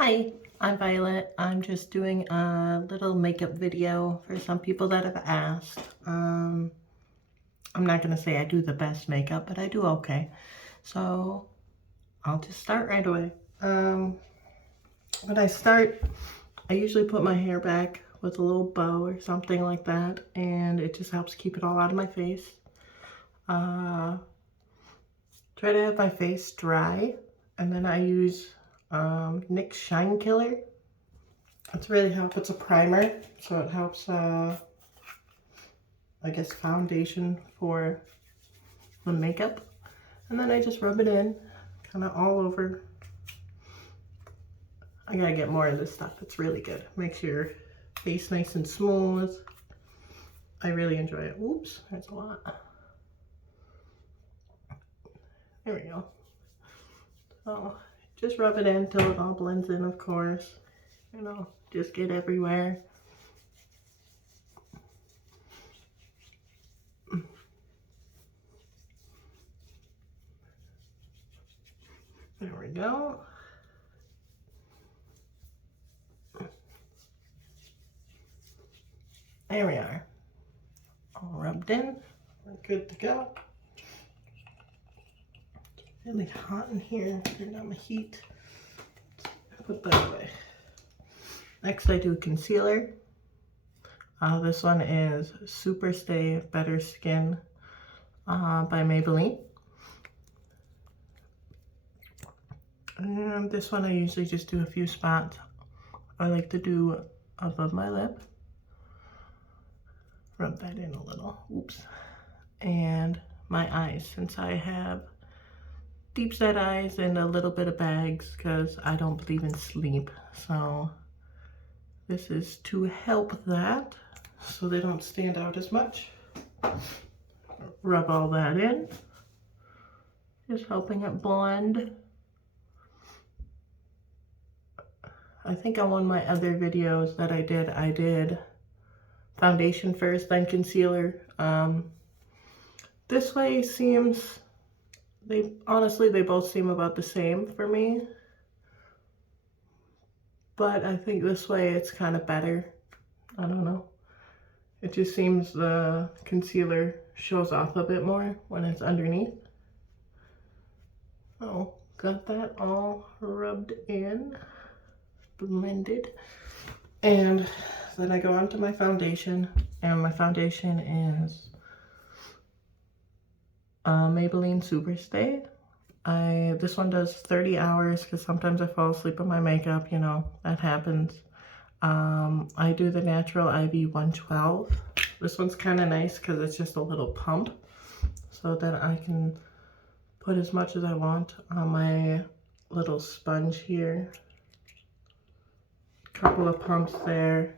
Hi, I'm Violet. I'm just doing a little makeup video for some people that have asked. I'm not going to say I do the best makeup, but I do okay. So I'll just start right away. When I start, I usually put my hair back with a little bow or something like that, and it just helps keep it all out of my face. Try to have my face dry, and then I use NYX Shine Killer. It's really helpful. It's a primer, so it helps, I guess, foundation for the makeup. And then I just rub it in, kind of all over. I gotta get more of this stuff. It's really good. Makes your face nice and smooth. I really enjoy it. Oops, there's a lot. There we go. So just rub it in until it all blends in, of course. You know, just get everywhere. There we go. There we are. All rubbed in. We're good to go. It's really hot in here. Turn down the heat. Put that away. Next I do concealer. This one is Super Stay Better Skin by Maybelline. And this one I usually just do a few spots. I like to do above my lip. Rub that in a little. Oops. And my eyes, since I have deep set eyes and a little bit of bags because I don't believe in sleep. So this is to help that so they don't stand out as much. Rub all that in. Just helping it blend. I think on one of my other videos that I did foundation first, then concealer. This way seems, honestly, they both seem about the same for me. But I think this way it's kind of better. I don't know. It just seems the concealer shows off a bit more when it's underneath. Oh, got that all rubbed in, blended. And then I go on to my foundation, and my foundation is Maybelline Super Stay. This one does 30 hours because sometimes I fall asleep on my makeup, you know, that happens. I do the Natural IV 112. This one's kind of nice because it's just a little pump so that I can put as much as I want on my little sponge here. Couple of pumps there,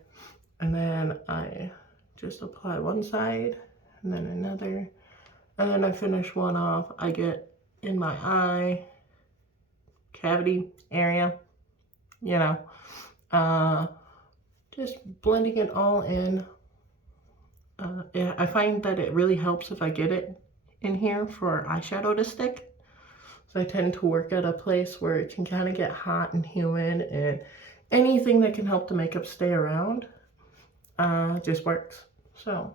and then I just apply one side and then another, and then I finish one off. I get in my eye cavity area, you know, just blending it all in. Yeah, I find that it really helps if I get it in here for eyeshadow to stick. So I tend to work at a place where it can kind of get hot and humid, and anything that can help the makeup stay around just works. So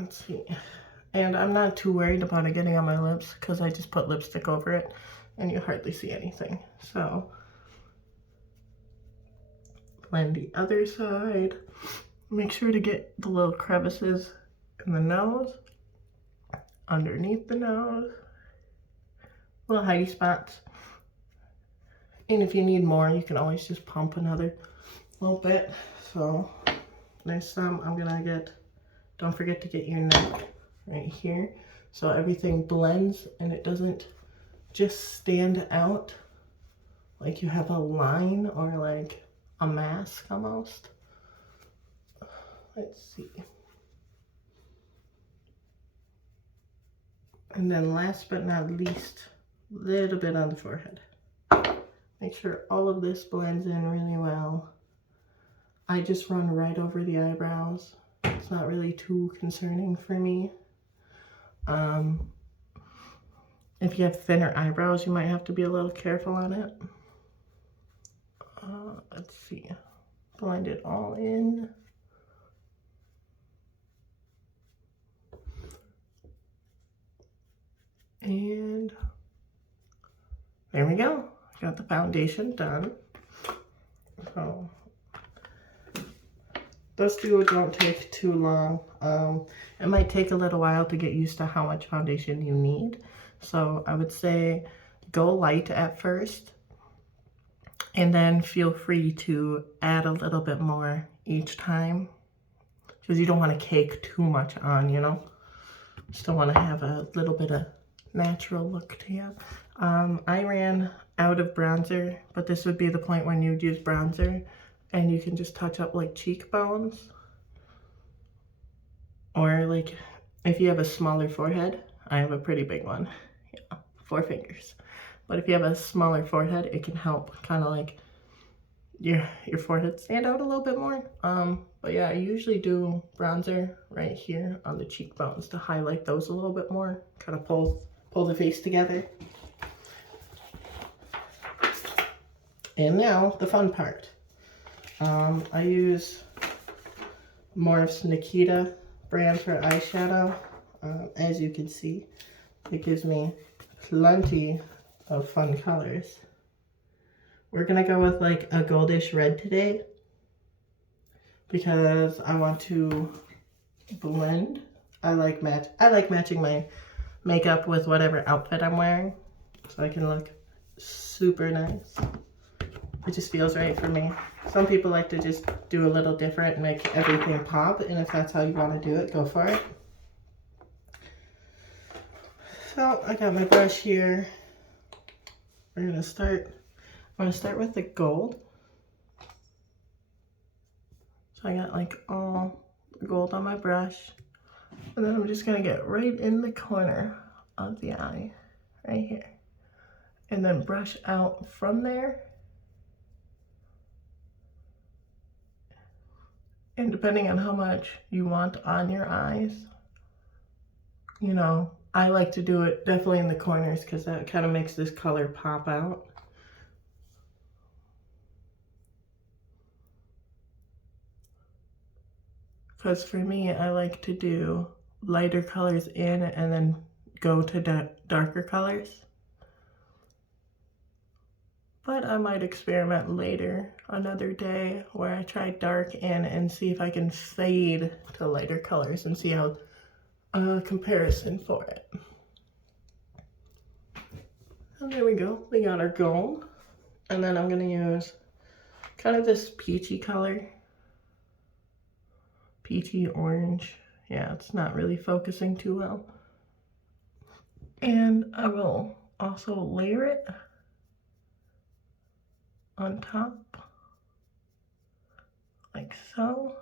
let's see. And I'm not too worried about it getting on my lips because I just put lipstick over it and you hardly see anything. So blend the other side. Make sure to get the little crevices in the nose, underneath the nose, little hidey spots. And if you need more, you can always just pump another little bit. So there's some. I'm gonna get, don't forget to get your neck right here so everything blends and it doesn't just stand out like you have a line or like a mask almost. Let's see. And then last but not least, a little bit on the forehead. Make sure all of this blends in really well. I just run right over the eyebrows. It's not really too concerning for me. If you have thinner eyebrows, you might have to be a little careful on it. Let's see. Blend it all in. And there we go. Got the foundation done. So those two don't take too long. It might take a little while to get used to how much foundation you need. So I would say go light at first, and then feel free to add a little bit more each time, because you don't want to cake too much on, you know. Still want to have a little bit of natural look to you. I ran out of bronzer, but this would be the point when you'd use bronzer, and you can just touch up like cheekbones, or like if you have a smaller forehead. I have a pretty big one, yeah, 4 fingers. But if you have a smaller forehead, it can help kind of like your forehead stand out a little bit more. But yeah, I usually do bronzer right here on the cheekbones to highlight those a little bit more, kind of pull the face together. And now the fun part. I use Morph's Nikita brand for eyeshadow. As you can see, it gives me plenty of fun colors. We're gonna go with like a goldish red today because I want to blend. I like matching my makeup with whatever outfit I'm wearing, so I can look super nice. It just feels right for me. Some people like to just do a little different and make everything pop, and if that's how you want to do it, go for it. So I got my brush here. I'm gonna start with the gold. So I got like all gold on my brush, and then I'm just gonna get right in the corner of the eye, right here, and then brush out from there. And depending on how much you want on your eyes, you know, I like to do it definitely in the corners because that kind of makes this color pop out. Because for me, I like to do lighter colors in and then go to darker colors. But I might experiment later, another day, where I try dark in and see if I can fade to lighter colors and see how comparison for it. And there we go, we got our gold. And then I'm gonna use kind of this peachy color. Peachy orange. Yeah, it's not really focusing too well. And I will also layer it on top, like so.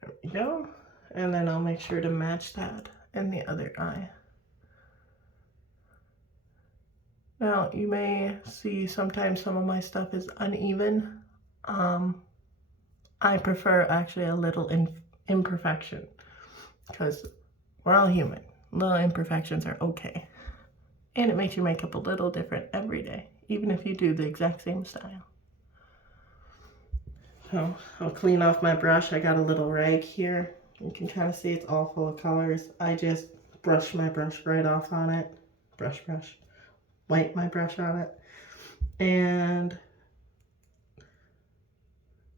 There we go. And then I'll make sure to match that in the other eye. Now, you may see sometimes some of my stuff is uneven. I prefer actually a little imperfection, because we're all human. Little imperfections are okay. And it makes your makeup a little different every day, even if you do the exact same style. So I'll clean off my brush. I got a little rag here. You can kind of see it's all full of colors. I just brush my brush right off on it. Brush. Wipe my brush on it. And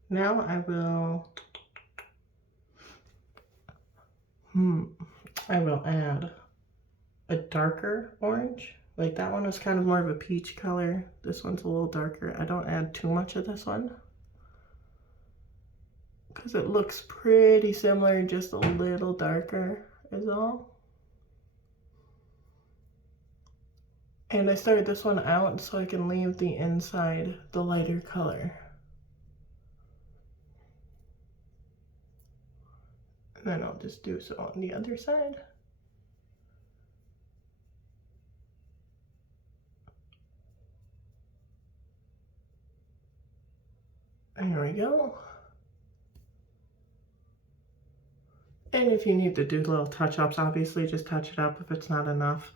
now I will add a darker orange. Like that one was kind of more of a peach color. This one's a little darker. I don't add too much of this one because it looks pretty similar, just a little darker is all. And I started this one out so I can leave the inside the lighter color. And then I'll just do so on the other side. There we go. And if you need to do little touch-ups, obviously just touch it up if it's not enough.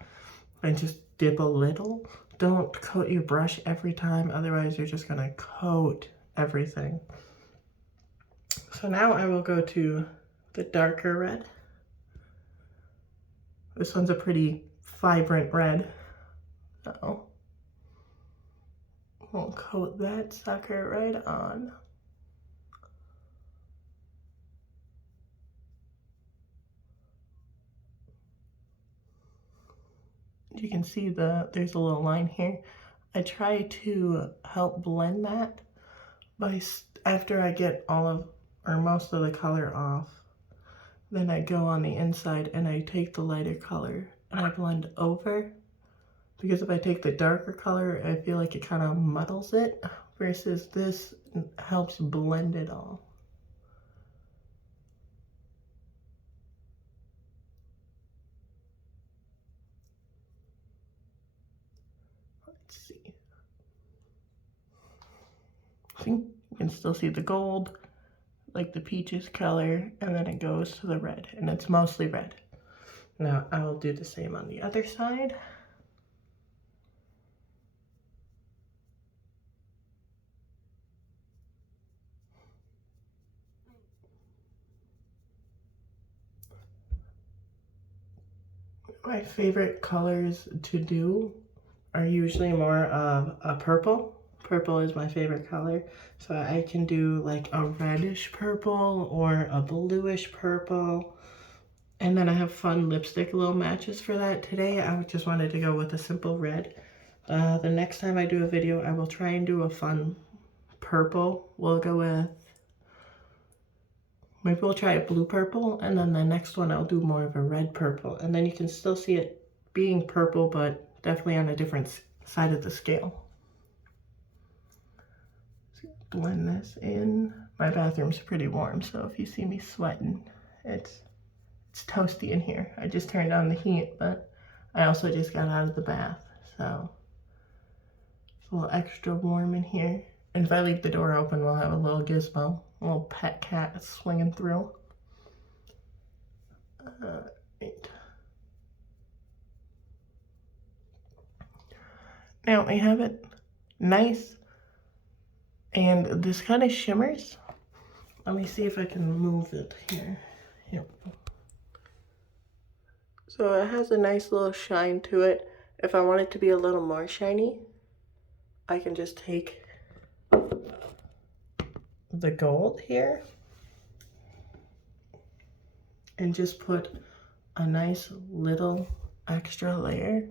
And just dip a little. Don't coat your brush every time, otherwise you're just gonna coat everything. So now I will go to the darker red. This one's a pretty vibrant red. So we'll coat that sucker right on. You can see there's a little line here. I try to help blend that by after I get all of or most of the color off, then I go on the inside and I take the lighter color and I blend over, because if I take the darker color, I feel like it kind of muddles it, versus this helps blend it all. Let's see. See, you can still see the gold, like the peaches color, and then it goes to the red, and it's mostly red. Now I will do the same on the other side. My favorite colors to do are usually more of a purple. Purple is my favorite color. So I can do like a reddish purple or a bluish purple. And then I have fun lipstick little matches for that. Today I just wanted to go with a simple red. The next time I do a video, I will try and do a fun purple. We'll go with, maybe we'll try a blue purple, and then the next one I'll do more of a red purple. And then you can still see it being purple, but definitely on a different side of the scale. So blend this in. My bathroom's pretty warm, so if you see me sweating, it's toasty in here. I just turned on the heat, but I also just got out of the bath, so it's a little extra warm in here. And if I leave the door open, we'll have a little gizmo, a little pet cat swinging through. Right. Now I have it nice, and this kind of shimmers. Let me see if I can move it here. Yep. So it has a nice little shine to it. If I want it to be a little more shiny, I can just take the gold here and just put a nice little extra layer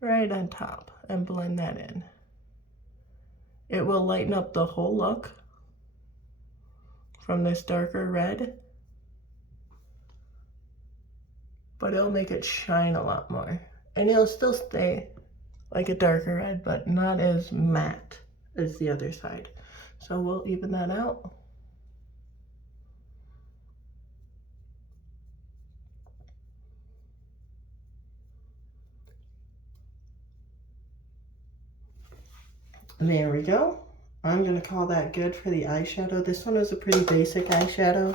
right on top and blend that in. It will lighten up the whole look from this darker red, but it'll make it shine a lot more. And it'll still stay like a darker red, but not as matte as the other side. So we'll even that out. And there we go. I'm gonna call that good for the eyeshadow. This one is a pretty basic eyeshadow.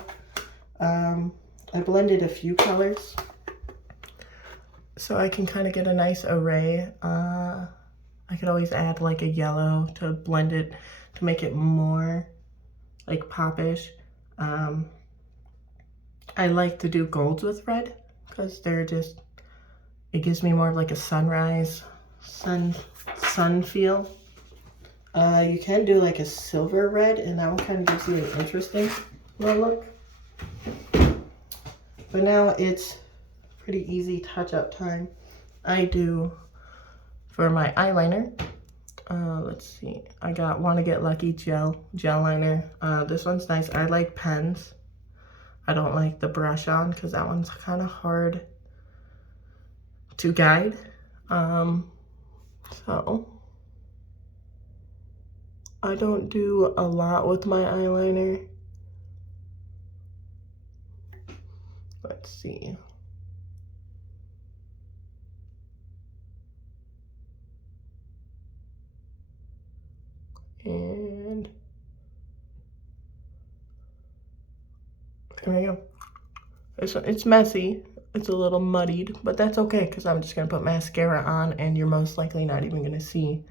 I blended a few colors so I can kind of get a nice array. I could always add like a yellow to blend it, to make it more like popish. I like to do golds with red because they're just, it gives me more of like a sunrise, sun feel. You can do like a silver red, and that one kind of gives you an interesting little look. But now it's pretty easy touch-up time. I do, for my eyeliner, let's see, I got Wanna Get Lucky gel liner. This one's nice. I like pens. I don't like the brush on because that one's kind of hard to guide. So I don't do a lot with my eyeliner. Let's see. And there we go. It's messy. It's a little muddied, but that's okay because I'm just going to put mascara on and you're most likely not even going to see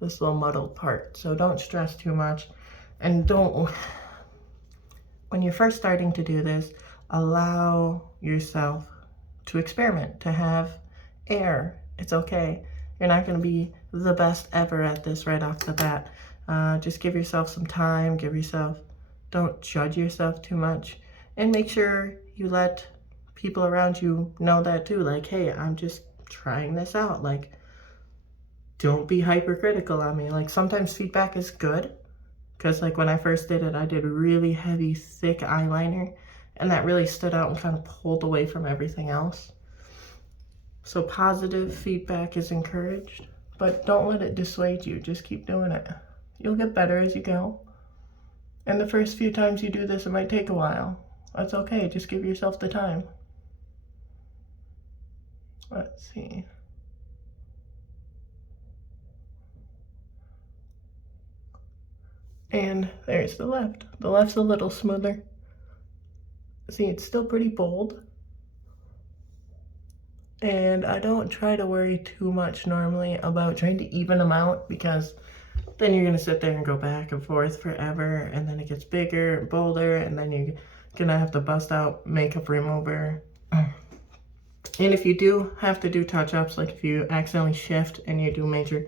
this little muddled part. So don't stress too much. And don't, when you're first starting to do this, allow yourself to experiment, to have air. It's okay. You're not going to be the best ever at this right off the bat. Just give yourself some time. Don't judge yourself too much. And make sure you let people around you know that too. Like, hey, I'm just trying this out. Like, don't be hypercritical on me. Like, sometimes feedback is good. Because, like, when I first did it, I did really heavy, thick eyeliner. And that really stood out and kind of pulled away from everything else. So positive feedback is encouraged. But don't let it dissuade you. Just keep doing it. You'll get better as you go. And the first few times you do this, it might take a while. That's okay. Just give yourself the time. Let's see. And there's the left. The left's a little smoother. See, it's still pretty bold. And I don't try to worry too much normally about trying to even them out because then you're going to sit there and go back and forth forever. And then it gets bigger and bolder. And then you're going to have to bust out makeup remover. And if you do have to do touch-ups, like if you accidentally shift and you do major,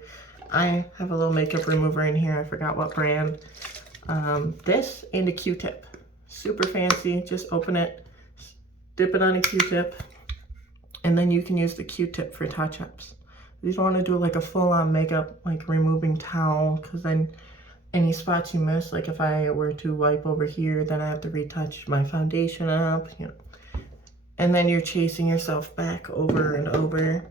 I have a little makeup remover in here. I forgot what brand. This and a Q-tip. Super fancy. Just open it, dip it on a Q-tip, and then you can use the Q-tip for touch-ups. You don't want to do like a full-on makeup, like removing towel, because then any spots you miss, like if I were to wipe over here, then I have to retouch my foundation up, you know. And then you're chasing yourself back over and over.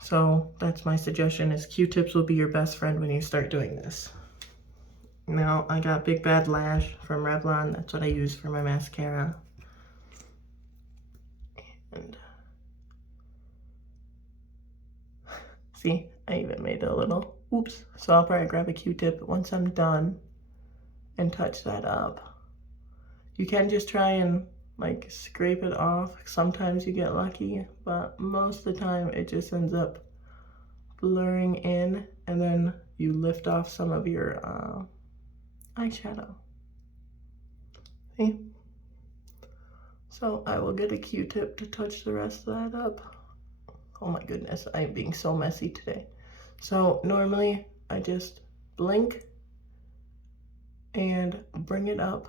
So that's my suggestion, is Q-tips will be your best friend when you start doing this. Now I got Big Bad Lash from Revlon. That's what I use for my mascara. And see, I even made a little oops. So I'll probably grab a Q-tip once I'm done and touch that up. You can just try and like scrape it off. Sometimes you get lucky, but most of the time it just ends up blurring in, and then you lift off some of your eyeshadow. See? So I will get a Q-tip to touch the rest of that up. Oh my goodness, I'm being so messy today. So normally I just blink and bring it up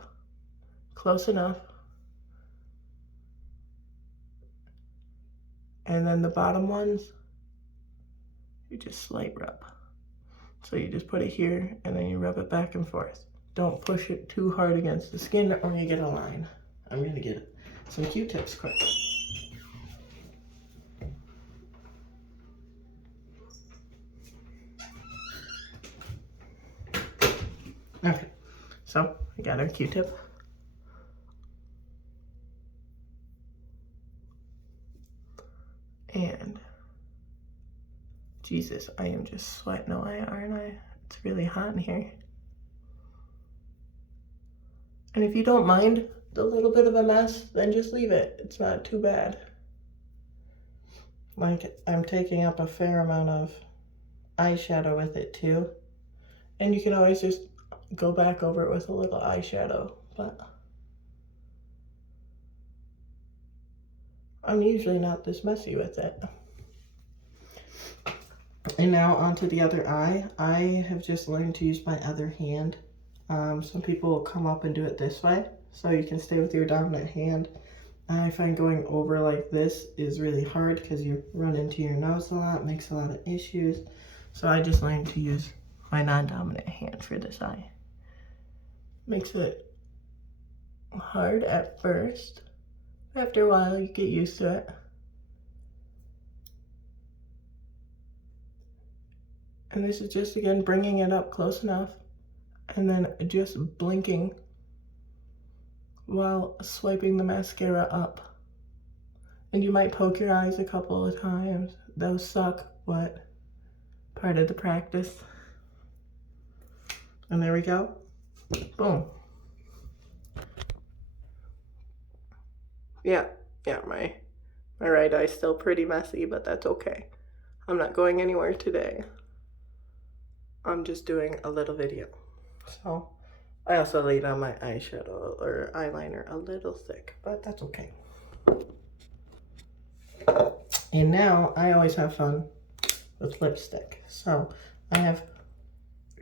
close enough. And then the bottom ones, you just slight rub. So you just put it here and then you rub it back and forth. Don't push it too hard against the skin or you get a line. I'm gonna get some Q-tips quick. Okay, so I got our Q-tip. And Jesus, I am just sweating away, aren't I? It's really hot in here. And if you don't mind the little bit of a mess, then just leave it. It's not too bad. Like, I'm taking up a fair amount of eyeshadow with it too. And you can always just go back over it with a little eyeshadow, but I'm usually not this messy with it. And now onto the other eye. I have just learned to use my other hand. Some people will come up and do it this way, so you can stay with your dominant hand. I find going over like this is really hard because you run into your nose a lot, makes a lot of issues. So I just learned to use my non-dominant hand for this eye. Makes it hard at first. After a while, you get used to it. And this is just, again, bringing it up close enough and then just blinking while swiping the mascara up. And you might poke your eyes a couple of times. Those suck, but part of the practice. And there we go. Boom. Yeah, my right eye's still pretty messy, but that's okay. I'm not going anywhere today. I'm just doing a little video. So I also laid on my eyeshadow or eyeliner a little thick, but that's okay. And now I always have fun with lipstick. So I have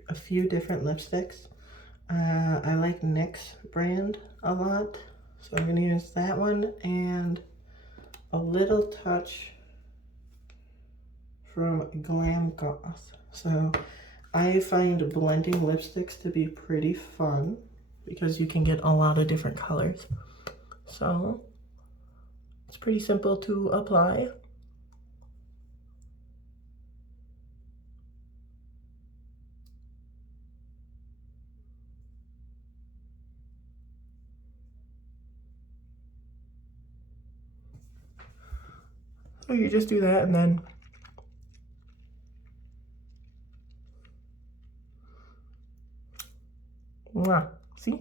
a few different lipsticks. I like NYX brand a lot. So I'm gonna use that one and a little touch from Glam Goth. So I find blending lipsticks to be pretty fun because you can get a lot of different colors. So it's pretty simple to apply. So you just do that and then mwah, see?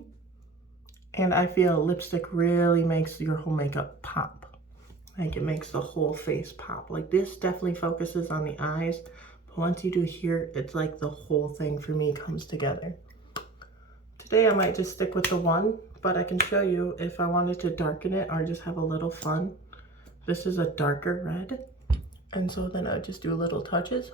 And I feel lipstick really makes your whole makeup pop. Like it makes the whole face pop. Like this definitely focuses on the eyes, but once you do here, it's like the whole thing for me comes together. Today I might just stick with the one, but I can show you if I wanted to darken it or just have a little fun. This is a darker red, and so then I would just do little touches.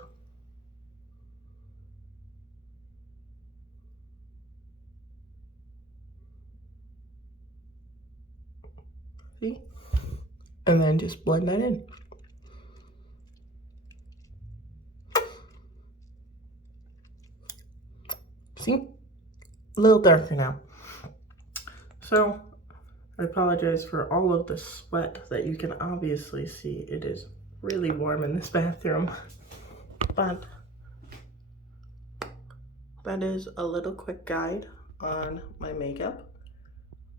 See? And then just blend that in. See? A little darker now. So I apologize for all of the sweat that you can obviously see. It is really warm in this bathroom. But that is a little quick guide on my makeup.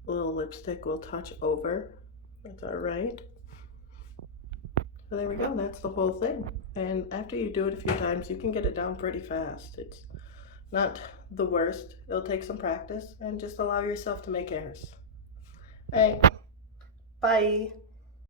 A little lipstick will touch over. That's all right. So there we go, that's the whole thing. And after you do it a few times, you can get it down pretty fast. It's not the worst. It'll take some practice and just allow yourself to make errors. All right, bye.